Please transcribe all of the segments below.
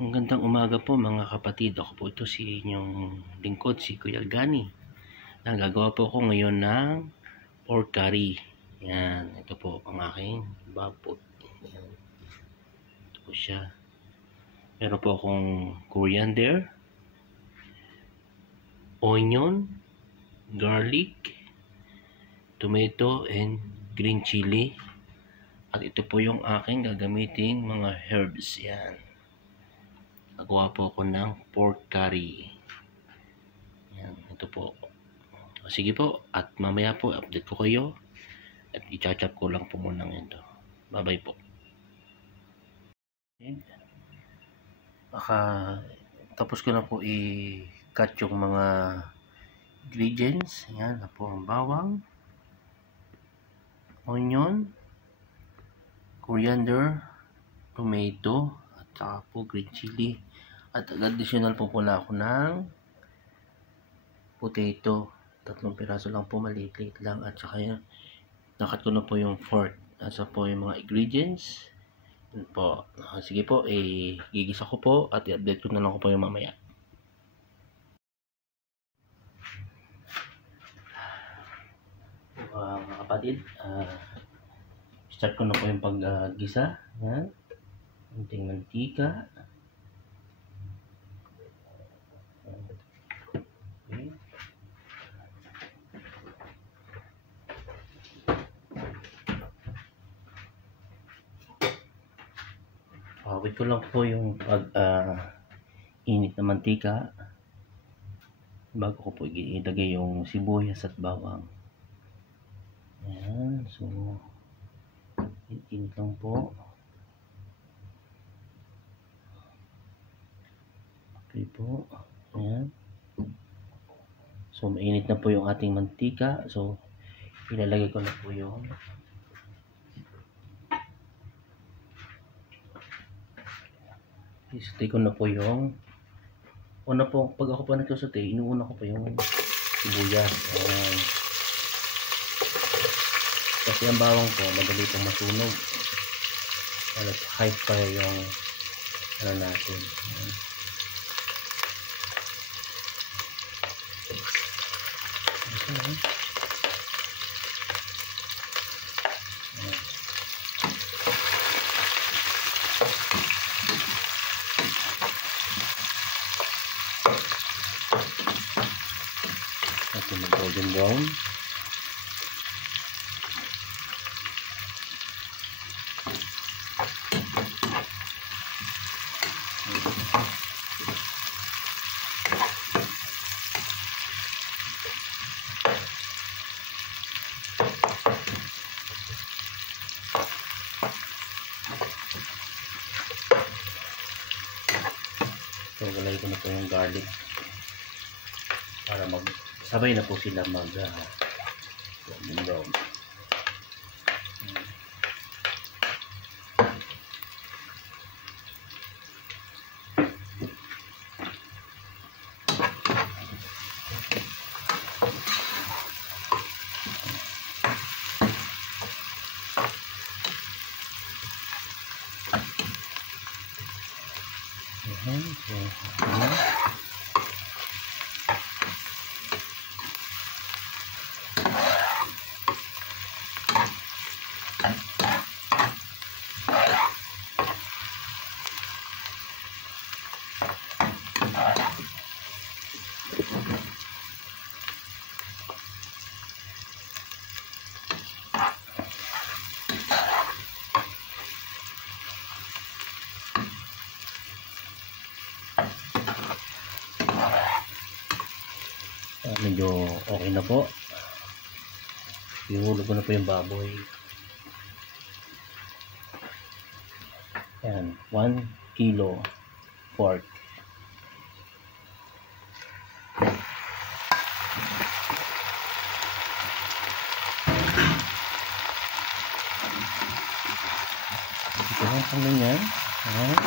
Magandang umaga po mga kapatid. Ako po ito si inyong lingkod, si Kuya Gani. Gagawa po ako ngayon ng pork curry. Yan, ito po ang aking babot. Yan. Ito po siya. Meron po akong coriander, onion, garlic, tomato, and green chili. At ito po yung aking gagamiting mga herbs. Yan. Nagawa po ako ng pork curry. Yan, ito po. Sige po, at mamaya po update ko kayo at i-chop ko lang po muna ito. Bye-bye po. Tapos ko na po i-cut yung mga ingredients. Yan na po ang bawang, onion, coriander, tomato, at saka po green chili. At additional po pala ako ng potato. 3 piraso lang po, maliit lang. At saka yun, nakat ko na po yung fork. Nasa po yung mga ingredients. Yun po. Sige po, gigisa ko po at i-update ko na lang ko po yung mamaya. Mga kapatid, start ko na po yung paggisa. Yan. Kunting mantika. Okay. Wait ko lang po yung init na mantika bago ko po ilagay yung sibuyas at bawang. Ayan, so init lang po. Okay po. Ayan. So mainit na po yung ating mantika. So ilalagay ko na po yung isutay ko na po yung una po, pag ako po nagsusutay, inuuna ko po yung sibuyas. Ayan. Kasi ang bawang ko madali pong masunog. High fire yung ano natin. Ayan. Ayan. Ito na golden brown. So galay ko na po yung garlic para sabay na po sila golden brown. Medyo okay na po. Ihulog ko na po yung baboy. Ayan, 1 kilo pork. Ito lang pang ganyan. Ayan.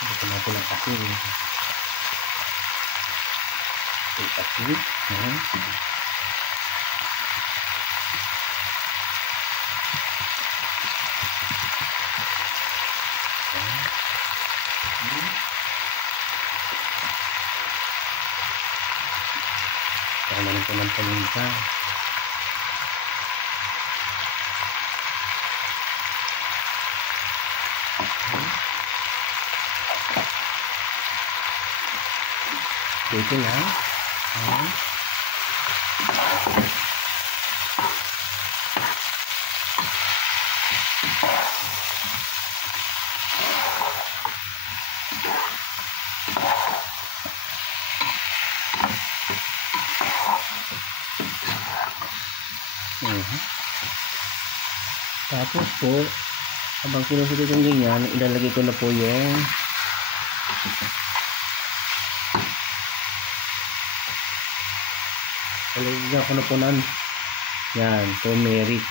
Ito natin ang asin. Ito yung asin. Ayan. Saka naman ito ng paminta. Dito lang. Ayan. Tapos po, habang sinusunod kong ganyan, ilalagay ko na po yung ilalagay ko na po ng yan, turmeric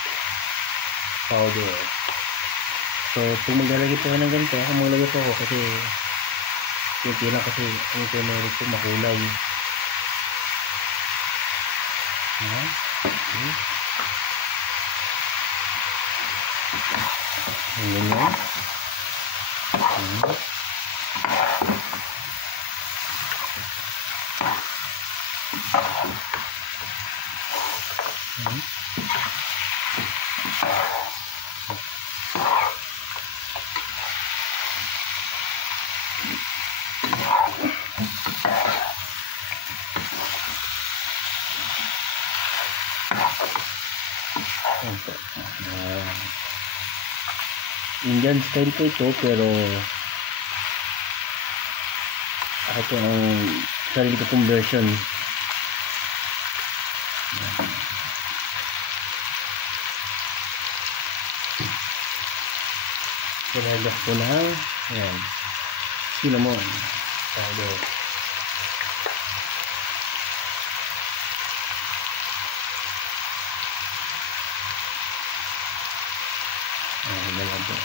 powder. So, kung maglalagay po ng ganito, ako maglalagay po ako kasi hindi lang kasi ang turmeric po makulay. Yan. Okay. Ganyan yan. Indian style po ito, pero ako po ang sarili ko pong version. Pinagas po na ayan, cinnamon powder. Ayan, dalag po.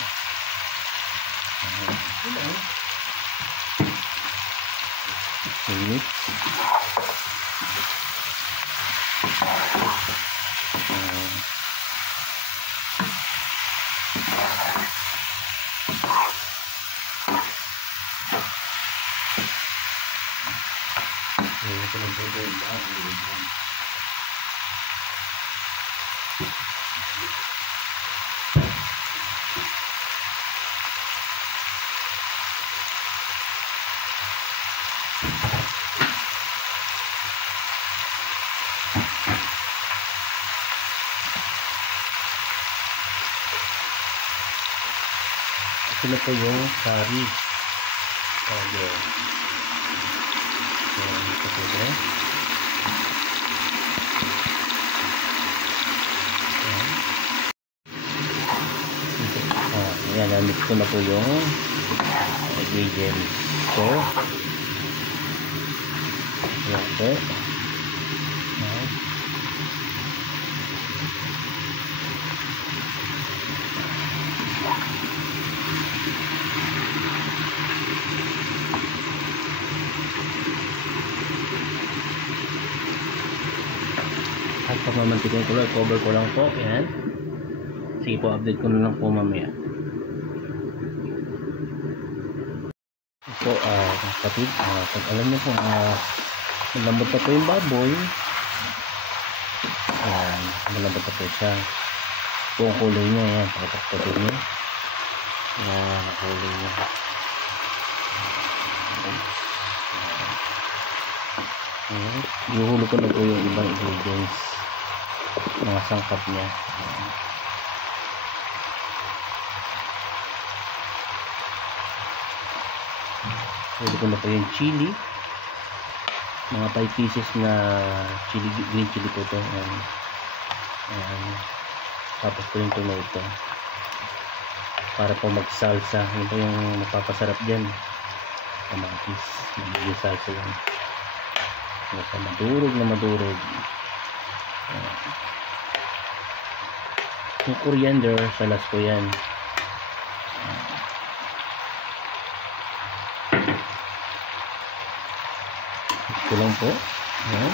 Mix. Ito na po yung curry powder. Ito po ito. Ayan, na-mix ko na po yung ingredients. So, ayan po. At pagmamantikin ko lang, cover ko lang po. Ayan. Sige po, update ko na lang po mamaya. Po, kapatid, pag alam niyo po, malambot na po yung baboy. Ayan, malambot na po siya. Po ang kulay niya, ayan, pakapatid niya. Ayan, ang kulay niya. Ayan, ihulog ko na po yung ibang ingredients, mga sangkap niya. Ihulog ko na po yung chili, mga 5 pieces na chili, green chili po ito. Ayan. Tapos po yung tomato para po magsalsa. Yun po yung magpapasarap dyan, kamatis, magiging salsa yan. Nasa madurog na madurog. Yung coriander sa last po yan. ko lang po. Yan.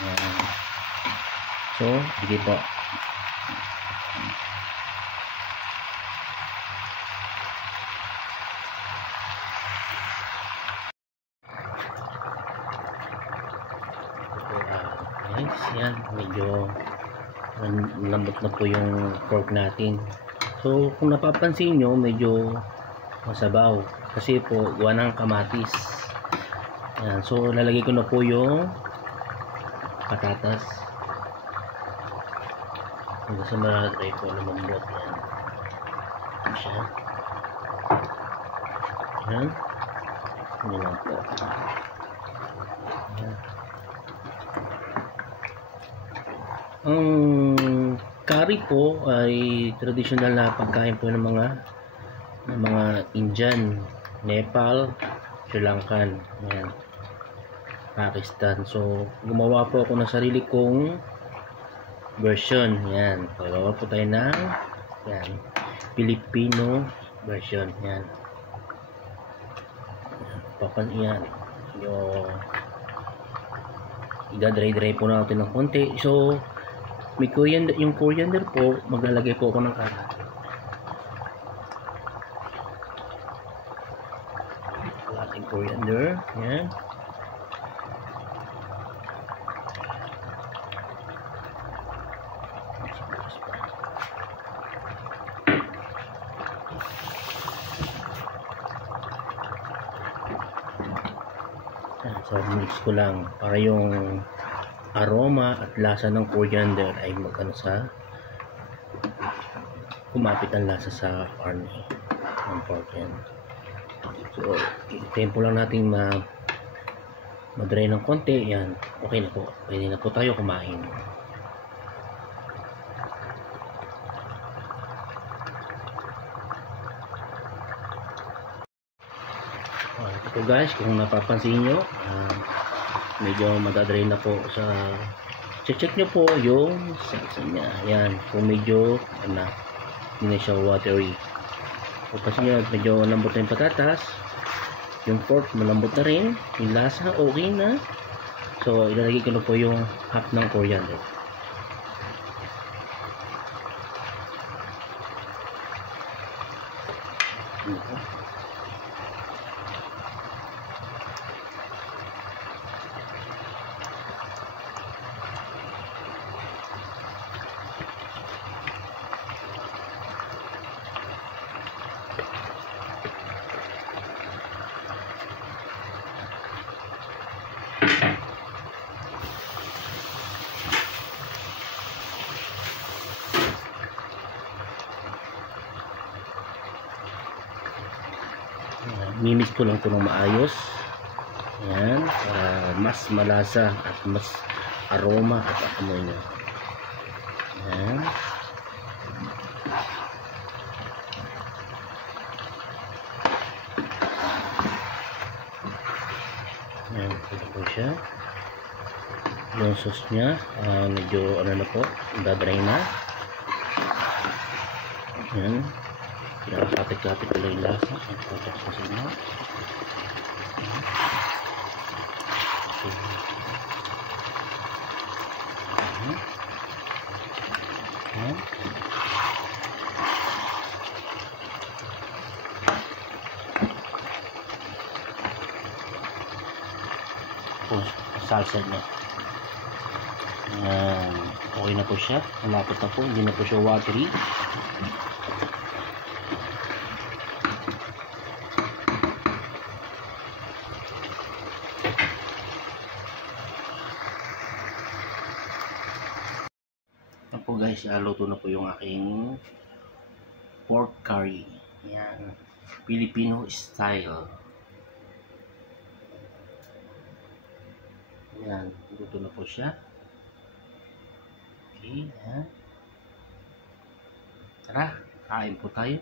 Yan. So, sige po. Guys, yan, medyo lambot na po yung pork natin. So kung napapansin nyo, medyo masabaw kasi po gawa ng kamatis. Yan, so lalagay ko na po yung patatas hanggang sa malatry po lumambot. Yan siya. Yan, yun lang po. Yan. Ang curry po ay traditional na pagkain po ng mga Indian, Nepal, Sri Lankan, yan, Pakistan. So gumawa po ako ng sarili kong version. Yan, pagawa po tayo ng yan, Filipino version. Yan, yan, yung idadry po natin ng konti. So may coriander, yung coriander po, maglalagay po ako ng kalat. Kalating coriander, yan. So mix ko lang para yung aroma at lasa ng coriander ay kumapit ang lasa sa karne ng pork yan. So tempo lang natin ma-dry ng konti. Yan, okay na po, pwede na po tayo kumain. Ito po guys, kung napapansin nyo, medyo madadry na po sa check nyo po yung salsa nya. Yan, kung medyo hindi na siya watery. So kasi nyo, medyo lambot na yung patatas, yung pork malambot na rin, yung lasa okay na. So ilalagay ko na po yung half ng coriander. Mimix ko lang ito ng maayos. Yan, para mas malasa at mas aroma at amoy niya. Yan. Yan, ito po siya. Yung sauce niya, medyo na po, dadry na. Yan. Kapit-kapit ko lang yung lasa. Kapit ko sa inyo. Salsa niya. Okay na po siya. Malapit na po. Hindi na po siya watery. Po guys, luto na po yung aking pork curry. Yan, Filipino style. Yan, luto na po siya. Okay, yan. Tara, kain po tayo.